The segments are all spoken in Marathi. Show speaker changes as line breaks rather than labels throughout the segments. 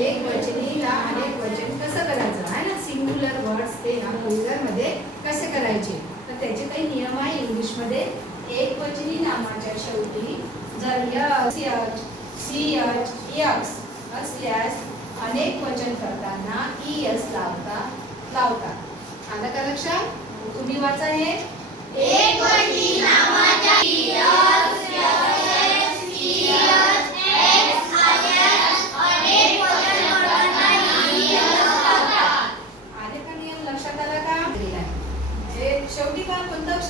एक वचनीला अनेक वचन कसं करायचं? आहे ना? सिंग्युलर वर्ड्स ते ना मध्ये कसे करायचे? तर त्याचे काही नियम आहे इंग्लिशमध्ये. एक वचनी नामाच्या शेवटी. जर यच सी यच यक्स असल्यास अनेक वचन करताना ई एस लावता लावतात आता का लक्षात? तुम्ही वाचा हे.
एक वचनी नामाच्या यस यस यस एक्स आल्यास अनेक वचन करताना यस लावतात
आले का नियम लक्षात आला का हे शेवटी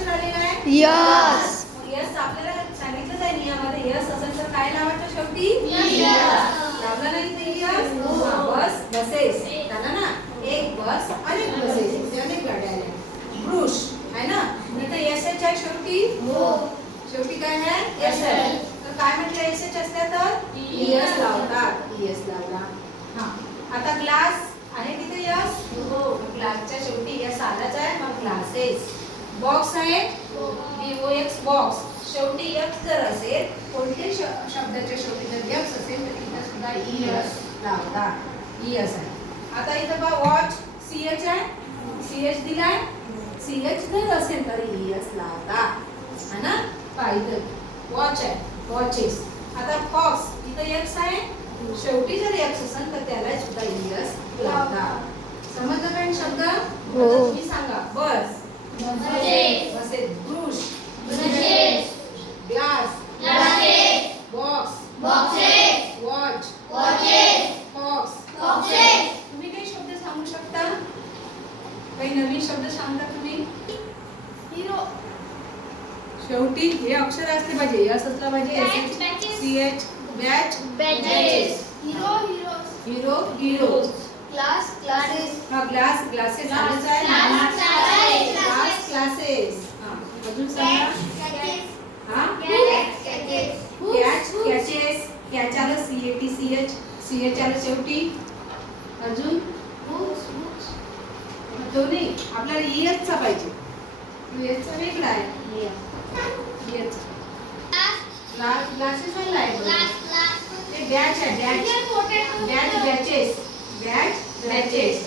अक्षर आलेलं आहे?
यस
यस आपल्याला सांगितलंच आहे नियमामध्ये यस असेल तर काय लावायचं शेवटी?
यस.
लावला नाही ते यस हा, बस बसेस. झालं ना? एक बस अनेक बसेस. अनेक गाड्या आल्या. ब्रुश आहे ना? इथं एस एच आहे शेवटी? शेवटी काय आहे? एस आहे तर काय म्हटलं एस एच असल्या तर? एस लावतात. एस लावला. हा. आता ग्लास आहे तिथे यस हो. ग्लासच्या शेवटी यस आलाच आहे मग ग्लासेस बॉक्स आहे? बी ओ एक्स बॉक्स शेवटी यक्स जर असेल कोणत्याही शब्दाच्या शेवटी जर यक्स असेल तर तिथं सुद्धा ई एस लावतात ई एस आहे. आता इथं बा वॉच सी एच आहे. सी एच दिलाय. सी एच जर असेल तर ई एस लावतात है ना? पाहिजे वॉच आहे. वॉचेस आता फॉक्स इथं यक्स आहे. शेवटी जर यक्स असेल तर त्याला सुद्धा ई एस लावतात समजलं काय शब्द?
हो.
तुम्ही सांगा. Bus
buses.
Buses brush
brushes
glass
glasses
box
boxes
watch
watches
fox
boxes
तुम्ही काही शब्द सांगू शकता काही नवीन शब्द सांगता तुम्ही?
हिरो.
शेवटी हे अक्षर असले पाहिजे यस असला पाहिजे. C H batch
batches hero heroes
hero hero
class classes
हा ग्लास ग्लासेस. ग्लास क्लासेस हा अजून सांगा हा? कॅच कॅचेस कॅच आलं C A T C H C H आलं शेवटी. अजून? तो नाही आपल्याला इयसचा पाहिजे. इयसचा वेगळा आहे. इयस ग्लास ग्लासेस आला आहे ते बॅच आहे batch batch batches batch batches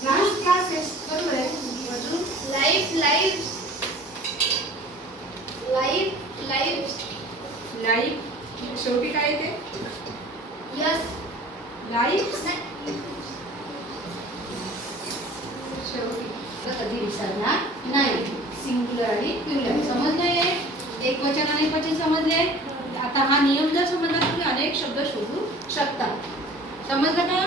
class classes बरोबर आहे. अजून?
Life life life life
life शेवटी काय येते?
यस
लाईफ शेवटी तर कधी विसरणार नाही. सिंग्युलर आणि प्युलर समजलं? एक वचन अनेक वचन समजले? आता हा नियम जर समजला तुम्ही अनेक शब्द शोधू शकता. समजलं काय